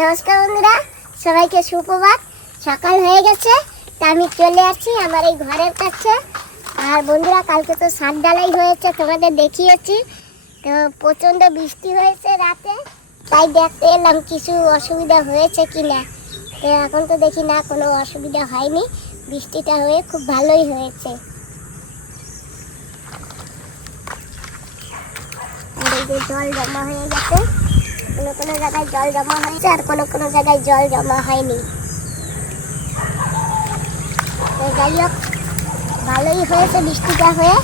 নমস্কার বন্ধুরা, সবাইকে সুপ্রভাত। সকাল হয়ে গেছে, তা আমি চলে আসছি আমার এই ঘরের কাছে। আর বন্ধুরা, কালকে তো সাত ডালাই হয়েছে, তোমাদের দেখিয়েছি। তো প্রচণ্ড বৃষ্টি হয়েছে রাতে, তাই দেখতে এলাম কিছু অসুবিধা হয়েছে কি না তো এখন তো দেখি না, কোনো অসুবিধা হয়নি। বৃষ্টিটা হয়ে খুব ভালোই হয়েছে। আর এই যে জল জমা হয়ে গেছে। কোনো কোনো জায়গায় জল জমা হয়েছে আর কোনো কোনো জায়গায় জল জমা হয়নি। যাই হোক, ভালোই হয়েছে বৃষ্টিটা হয়ে।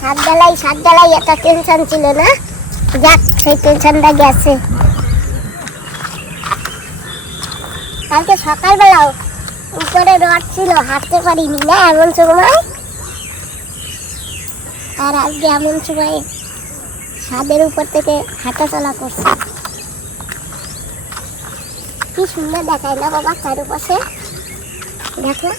সাত বেলায় সাত বেলায় একটা টেনশন ছিল না? যাক, সেই টেনশনটা গেছে। কালকে সকালবেলাও উপরে রড ছিল, হাঁটতে পারিনি। না, এমন সময়? আর আজকে এমন সময় ছাদের উপর থেকে হাঁটা চলা করছে। কি সুন্দর দেখায় না বাবা চারপাশে? দেখো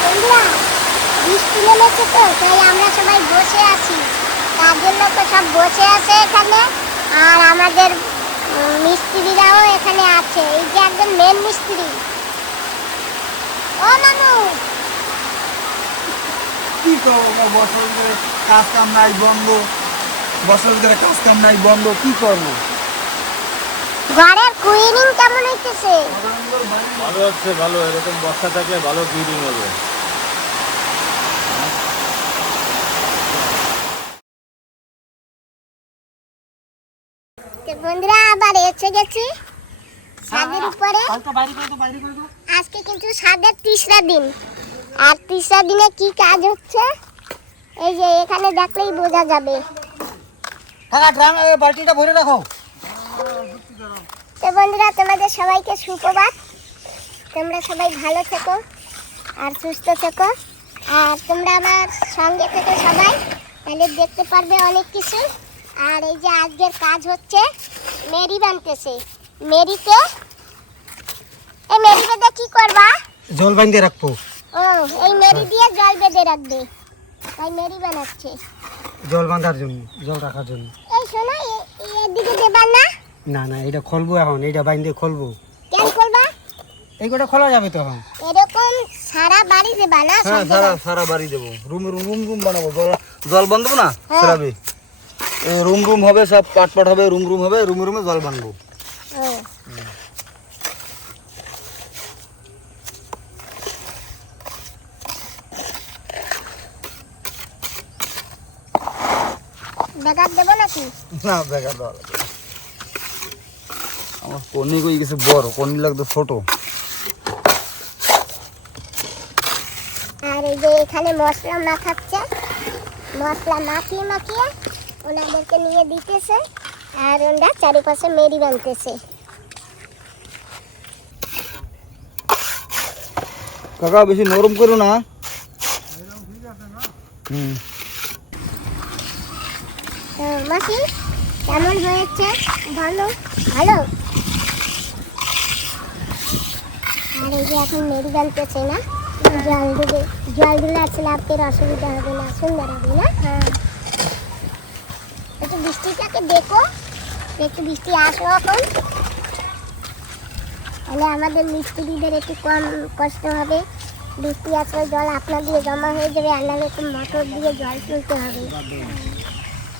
বন্ধুরা বৃষ্টি নেমেছে তো তাই আমরা সবাই বসে আছি। তার জন্য তো সব বসে আছে এখানে। আর আমাদের মিস্ত্রিরাও এখানে আছে। এই যে একজন মেন মিস্ত্রি। ও মামু কি করব বছর ভিতরে কাজ কাম নাই বন্ধ। বছর ভিতরে কাজ কাম নাই বন্ধ কি করব? ঘরের কুইনিং কেমন হইতেছে? ভালো হচ্ছে ভালো। এরকম বর্ষা থাকলে ভালো ব্রিডিং হবে। বন্ধুরা আবার এসে গেছি ছাদের উপরে। আজকে কিন্তু সাদের তিসরা দিন। আর তিসরা দিনে কি কাজ হচ্ছে? এই যে এখানে দেখলেই বোঝা যাবে। কাকা ড্রাম বালতিটা ভরে রাখো। তো বন্ধুরা তোমাদের সবাইকে সুপ্রভাত। তোমরা সবাই ভালো থেকো আর সুস্থ থেকো। আর তোমরা আমার সঙ্গে থেকো সবাই। তাহলে দেখতে পারবে অনেক কিছু। আর এই যে আজকের কাজ হচ্ছে মেরি বানতেছে। মেরিতে এই মেরি বেঁধে কি করবা? জল বাইন্দে রাখব। ও এই মেরি দিয়ে জল বেঁধে রাখবে। তাই মেরি বানাচ্ছে। জল বাঁধার জন্য জল রাখার জন্য। এই শোনো এদিকে দেবার না। না না এটা খুলবো এখন এটা বাইন্দে খুলবো। কেন এই এইগুলো খোলা যাবে তখন এরকম সারা বাড়ি দেবা না হ্যাঁ সারা সারা বাড়ি দেবো। রুম রুম রুম বানাবো। জল জল বান্ধবো না? হ্যাঁ। সেরাবে। রুম রুম হবে সব পাট পাট হবে রুম রুম হবে রুমে রুমে জল বানবো। ও। বেকার দেবো নাকি? না বেকার দেওয়া লাগবে আমার কর্নি কই গেছে বড় কর্নি লাগতো ছোট। আর এই যে এখানে মশলা মাখাচ্ছে মশলা মাখিয়ে মাখিয়ে ওনাদেরকে নিয়ে দিতেছে আর ওরা চারিপাশে মেরি বানতেছে কাকা বেশি নরম করো না। হুম। তো মাসি কেমন হয়েছে? ভালো? ভালো? আর এই যে এখন মেরি বানতেছে না জল দিলে জল দিলে আসলে আপনার অসুবিধা হবে না সুন্দর হবে না? হ্যাঁ। বৃষ্টিটাকে দেখো। একটু বৃষ্টি আসো এখন। তাহলে আমাদের মিস্ত্রিদের একটু কম কষ্ট হবে। বৃষ্টি আসলে জল আপনার দিয়ে জমা হয়ে যাবে, আর একটু মোটর দিয়ে জল তুলতে হবে।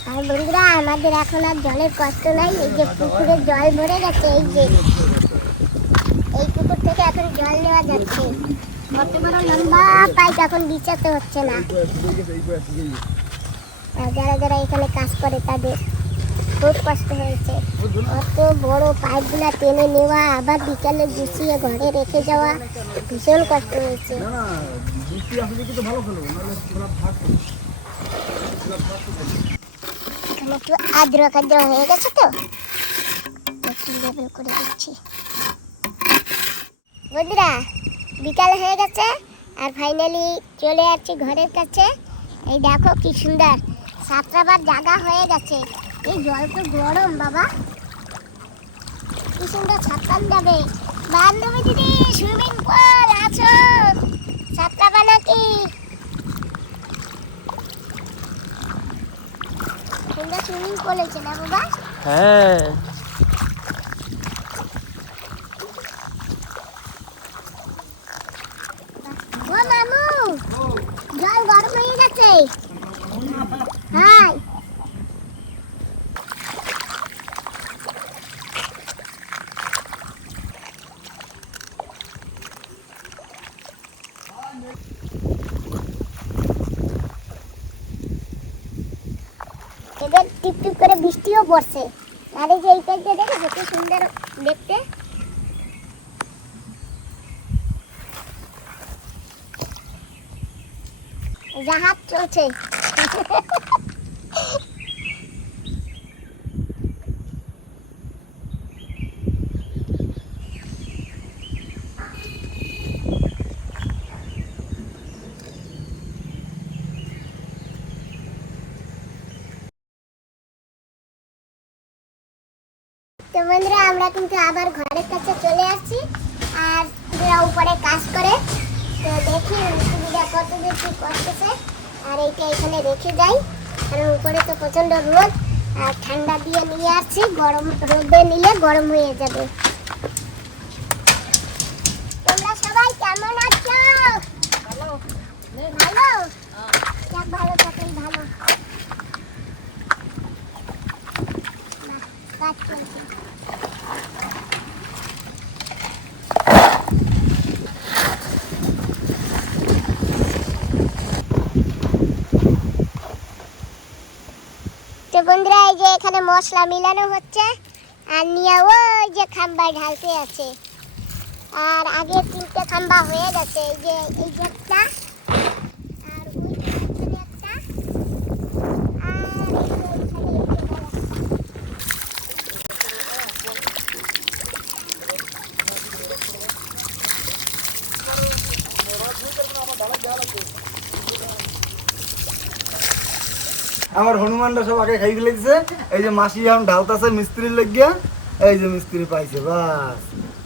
আর বন্ধুরা, আমাদের এখন আর জলের কষ্ট নাই। এই যে পুকুরে জল ভরে গেছে, এই যে এই পুকুর থেকে এখন জল নেওয়া যাচ্ছে। কত বড় লম্বা পাইপ এখন হচ্ছে না। যারা যারা এখানে কাজ করে তাদের খুব কষ্ট হয়েছে। অত বড় পাইপগুলা টেনে নেওয়া আবার বিকালে গুছিয়ে ঘরে রেখে যাওয়া ভীষণ কষ্ট হয়েছে। এখানে একটু আদ্র কাদ্র হয়ে গেছে তো? করে দিচ্ছি। বন্ধুরা বিকাল হয়ে গেছে আর ফাইনালি চলে যাচ্ছি ঘরের কাছে। এই দেখো কি সুন্দর সাতটাবার জায়গা হয়ে গেছে। এই জল তো গরম, বাবা। কি সুন্দর ছাত্রান যাবে। বান্ধবী দিদি, সুইমিং পুল আছো? সাতটা নাকি সুন্দর সুইমিং পুল হয়েছে না বাবা। হ্যাঁ ও মামু জল গরম হয়ে গেছে হাই এদের টিপ টিপ করে বৃষ্টিও পড়ছে। আর এই যে এই সাইডে দেখেছ কি সুন্দর দেখতে। জাহাজ চলছে। তো বন্ধুরা আমরা কিন্তু আবার ঘরের কাছে চলে আসছি। আর ওরা উপরে কাজ করে। তো দেখি সুবিধা কত দূর কি করতেছে। আর এইটা এখানে রেখে যাই। কারণ উপরে তো প্রচণ্ড রোদ। আর ঠান্ডা দিয়ে নিয়ে আসছি। গরম রোদে নিলে গরম হয়ে যাবে। তোমরা সবাই কেমন আছো? ভালো। ভালো? থাকেন ভালো বাহ, কাজ চলছে তো বন্ধুরা এই যে এখানে মশলা মিলানো হচ্ছে। আর নিয়ে ওই যে খাম্বা ঢালতে আছে। আর আগে তিনটে খাম্বা হয়ে গেছে। এই যে এই যে একটা আর ওই যে ওখানে একটা আর এই যে ওইখানে এই যে বড় একটা। আমার হনুমানটা সব আগে খাই ফেলেছে এই যে মাসি এখন ঢালতাছে মিস্ত্রির লেগিয়া। এই যে মিস্ত্রি পাইছে বাস।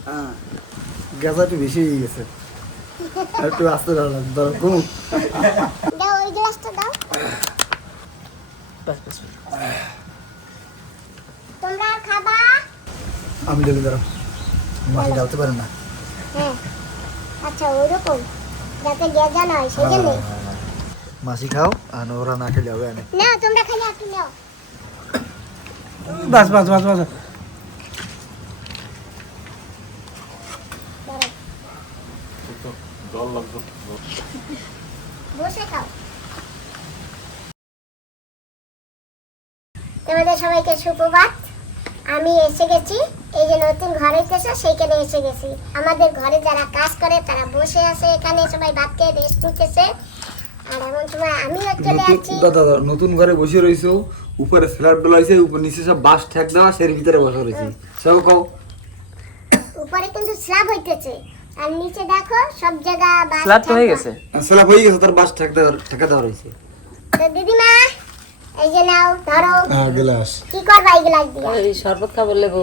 হ্যাঁ। গ্যাসা একটু বেশি হয়ে গেছে। একটু আস্তে ধরো ধরো কমুক দাও ওই গ্লাসটা দাও। তোমরা আর খাবা? আমি ঢেলে ধরো। মাসি ঢালতে পারে না। হ্যাঁ। আচ্ছা ওইরকম। যাতে গেজা নয় সেই জন্যে। মাসি খাও আর ওরা না খেলে হবে না না তোমরা খালি একটু নাও। বাস বাস বাস বাস। দাঁড়াও, জল লাগতো বসে খাও। তোমাদের সবাইকে সুপ্রভাত। আমি এসে গেছি এই যে নতুন ঘর হইতেছে সেইখানে এসে গেছি। আমাদের ঘরে যারা কাজ করে তারা বসে আছে এখানে। সবাই ভাত খেয়ে রেস্ট নিতেছে। নতুন ঘরে বসে রইছো উপরে স্ল্যাব ডলাইছে উপর নিচে সব বাস ঠেক দেওয়া সের ভিতরে বসে রয়েছে। সব কও। উপরে কিন্তু স্ল্যাব হইতেছে। আর নিচে দেখো সব জায়গা বাস স্ল্যাব তো হয়ে গেছে। স্ল্যাব হয়ে গেছে তার বাস ঠেক দেওয়া ঠেকা দেওয়া রয়েছে। তো দিদিমা এই যে নাও ধরো। হ্যাঁ গেলাস। কি করবা এই গ্লাস দিয়া? এই শরবত খাব লেবু।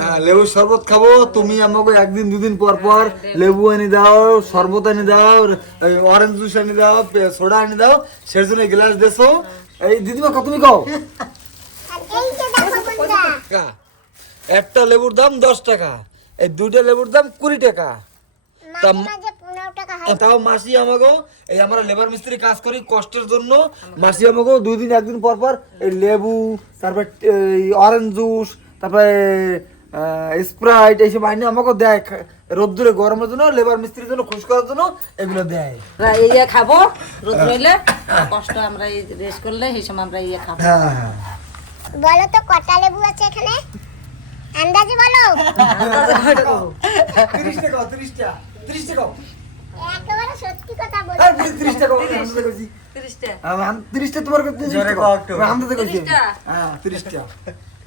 হ্যাঁ লেবু শরবত খাব। তুমি আমাকে একদিন দুদিন পর পর লেবু এনে দাও শরবত এনে দাও অরেঞ্জ জুস এনে দাও সোডা এনে দাও সের জন্য গ্লাস দেছো। এই দিদিমা কত তুমি কও? একটা লেবুর দাম দশ টাকা। এই দুইটা লেবুর দাম কুড়ি টাকা। তাও মাসি আমাকে এই আমরা লেবার মিস্ত্রি কাজ করি কষ্টের জন্য। মাসি আমাকে দুই দিন একদিন পর পর এই লেবু তারপর এই অরেঞ্জ জুস তারপরে স্প্রাইট এইসব আইনে আমাকে দেয় রোদ্দুরে গরমের জন্য লেবার মিস্ত্রির জন্য খুশ করার জন্য এগুলো দেয়। আমরা ইয়ে খাব রোদ রইলে কষ্ট আমরা এই রেস্ট করলে সেই সময় আমরা ইয়ে খাব। হ্যাঁ হ্যাঁ। বলো তো কটা লেবু আছে এখানে? আন্দাজে বলো। তিরিশ টাকা তিরিশ টাকা তিরিশ টাকা তিরিশটা। তোমার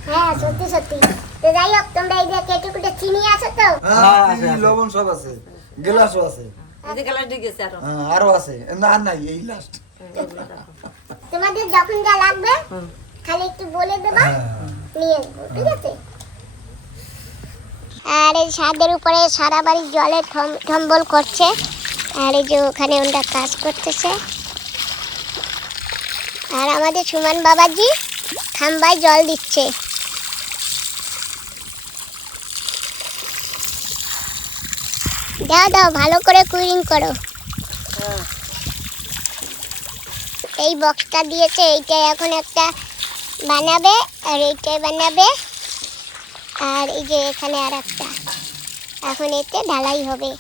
তিরিশ জোরে টাকা কও একটু। আমি হামদাতে কইছি 30 টাকা? হ্যাঁ হ্যাঁ সত্যি সত্যি। তো যাই হোক তোমরা এই যে কেটে কুটে চিনি আছে তো? হ্যাঁ লবণ সব আছে। গ্লাসও আছে। এই যে গেছে আরও। হ্যাঁ আরও আছে। না আর নাই এই লাস্ট তোমাদের যখন যা লাগবে খালি একটু বলে দেবা। নিয়ে ঠিক আছে? আর এই ছাদের উপরে সারা বাড়ি জলে ঠম- ঠম্বল করছে। আর এই যে ওখানে ওটা কাজ করতেছে। আর আমাদের সুমন বাবাজি খাম্বায় জল দিচ্ছে। দাও দাও ভালো করে কুইরিং করো। এই বক্সটা দিয়েছে এইটা এখন একটা বানাবে আর এইটাই বানাবে আর এই যে এখানে আর একটা এখন এতে ঢালাই হবে।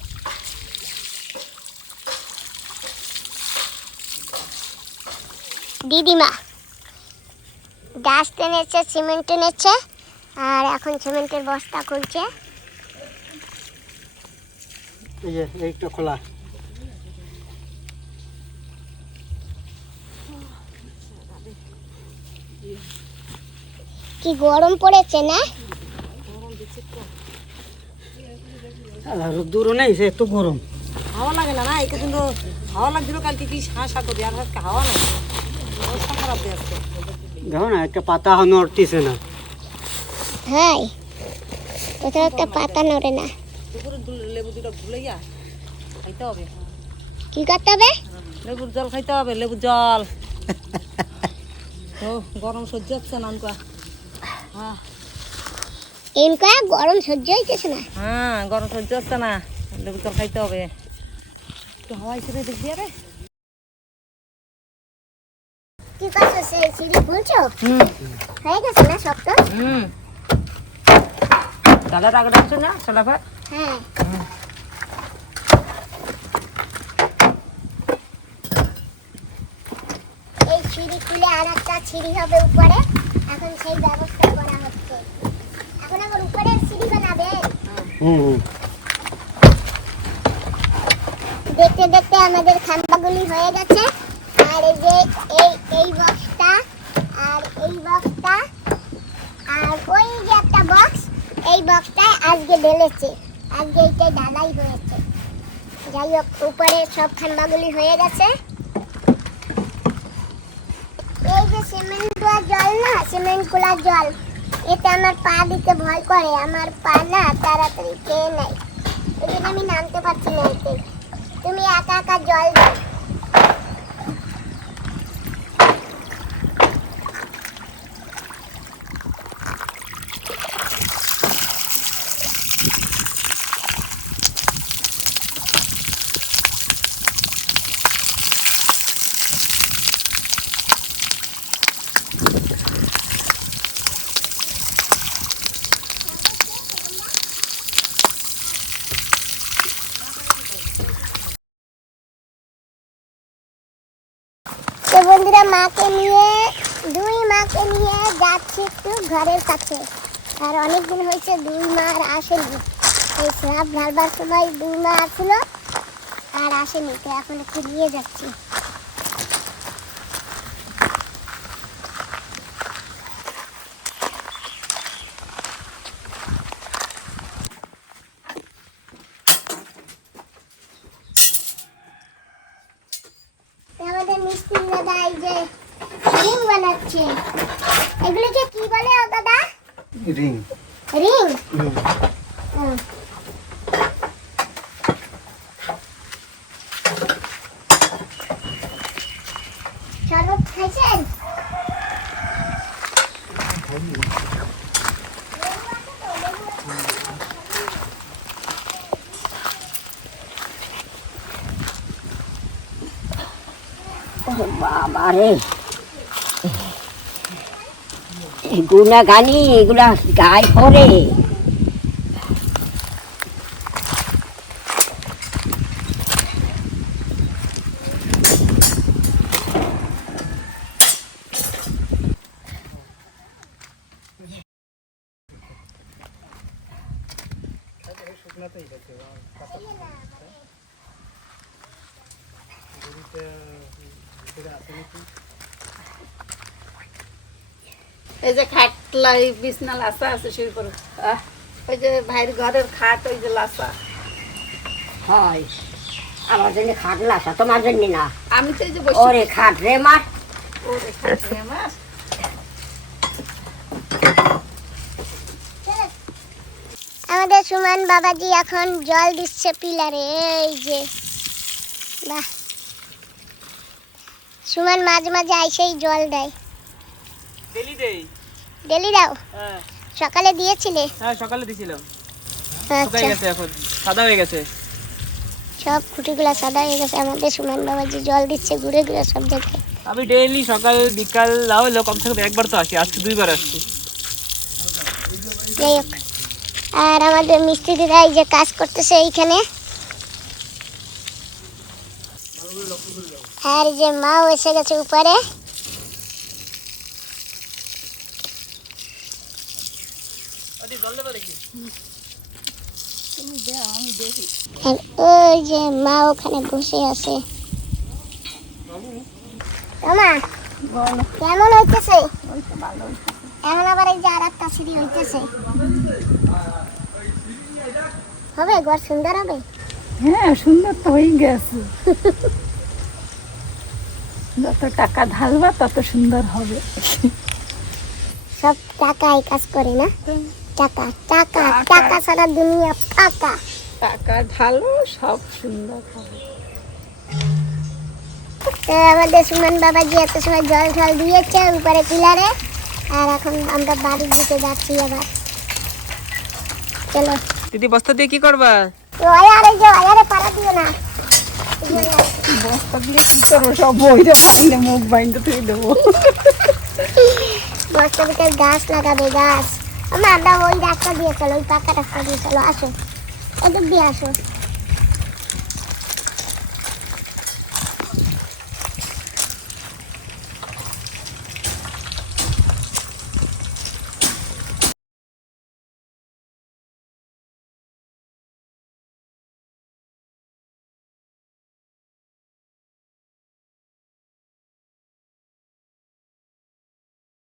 দিদিমা গাছ টেনেছে সিমেন্ট টেনেছে আর এখন সিমেন্টের বস্তা খুলছে। এই যে এইটা খোলা। কি গরম পড়েছে না? দূর নেই সে তো গরম। হাওয়া লাগে না না একে কিন্তু হাওয়া লাগছিল কালকে কি আর আজকে হাওয়া নাই। অবস্থা খারাপ আসছে দেখো না একটা পাতা নড়তিছে না। হ্যাঁ কোথাও একটা পাতা নড়ে না। দু- লেবু দুটো ভুলে গিয়া খাইতে হবে। কি করতে হবে? লেবুর জল খাইতে হবে লেবুর জল। ও গরম সহ্য হচ্ছে না আনকা। হ্যাঁ। এনকা গরম সহ্য হইতেছে না। হ্যাঁ গরম সহ্য হচ্ছে না লেবুর জল খাইতে হবে। একটু হাওয়া হিসেবে দেখবি আরে। কি করছ সেই সিঁড়ি খুলছো? হয়ে গেছে না শক্ত হুম। তাহলে রাগ রাখছো না চলা ভাত হ্যাঁ। এই সিঁড়ি খুলে আর একটা সিঁড়ি হবে উপরে। এখন সেই ব্যবস্থা করা হচ্ছে। এখন আবার উপরের সিঁড়ি বানাবে। হুম দেখতে দেখতে আমাদের খাম্বাগুলি হয়ে গেছে। আর এই যে এই এই বক্সটা আর এই বক্সটা আর ওই যে একটা বক্স এই বক্সটায় আজকে ঢেলেছে। আজকে এইটা ডালাই হয়েছে যাই হোক, উপরে সব খাম্বাগুলি হয়ে গেছে। এই যে সিমেন্টগুলা জল না সিমেন্টগুলা জল, এতে আমার পা দিতে ভয় করে, আমার পা না তাড়াতাড়ি খেয়ে নেয়। ওই জন্য আমি নামতে পারছি না এতে। তুমি একা একা জল দাও তো বন্ধুরা মাকে নিয়ে, দুই মাকে নিয়ে যাচ্ছি একটু ঘরের কাছে। আর অনেকদিন হয়েছে দুই মা আর আসেনি। এই স্ল্যাব ঢালবার সময় দুই মা আসলো আর আসেনি, তো এখন একটু নিয়ে যাচ্ছি তো আমাদের মিস্ত্রি দাদা এই যে রিং বানাচ্ছে এগুলোকে কি বলে ও দাদা রিং রিং হুম। শরবত খাইছেন এগুলা গানি এগুলা গায়ে পরে। এই যে খাটলাই বিছনা লাসা আছে করো। আহ, ওই যে ভাইয়ের ঘরের খাট ওই যে লাসা। হয়। আমার জন্য খাট লাসা তোমার জন্য না। আমি তো এই যে বসে ওরে খাট রে মার ওরে খাট রে আমার আমাদের সুমান বাবাজি এখন জল দিচ্ছে পিলারে এই যে। বাহ। সুমান মাঝে মাঝে আইসেই জল দেয়। ডেলি দেই? ডেলি দাও? হ্যাঁ। সকালে দিয়েছিলে? হ্যাঁ সকালে দিছিলাম। আচ্ছা। গেছে এখন সাদা হয়ে গেছে। সব খুঁটিগুলো সাদা হয়ে গেছে আমাদের সুমান বাবাজি জল দিচ্ছে ঘুরে ঘুরে সব জায়গায়। আমি ডেইলি সকাল বিকাল না হলেও কমসে কম একবার তো আসি আজকে দুইবার আসছি। যাই হোক। আর আমাদের মিস্ত্রিরা এই যে কাজ করতেছে এইখানে। আর যে মাও এসে গেছে উপরে। আর ওই যে মা ওখানে বসে আছে। কেমন হইতেছে? এখন আবার এই যে আর একটা সিঁড়ি হইতেছে। হবে ঘর সুন্দর হবে? হ্যাঁ সুন্দর তো হয়ে গেছে। যত টাকা ঢালবা তত সুন্দর হবে। সব টাকাই কাজ করে না? টাকা টাকা টাকা। ছাড়া দুনিয়া ফাঁকা। টাকা ঢালো সব সুন্দর হবে। আমাদের সুমন বাবাজি এত সময় জল ঢল দিয়েছে উপরে পিলারে আর এখন আমরা বাড়ির দিকে যাচ্ছি আবার। চলো। দিদি বস্তা দিয়ে কি করবা? বস্তা দিয়ে কি করব? সব মুখ তুই দেবো। বস্তা ভিতরে গাছ লাগাবে গাছ। আমার ওই রাস্তা দিয়ে চলো ওই পাকা রাস্তা দিয়ে চলো আসো। এদিক দিয়ে আসো।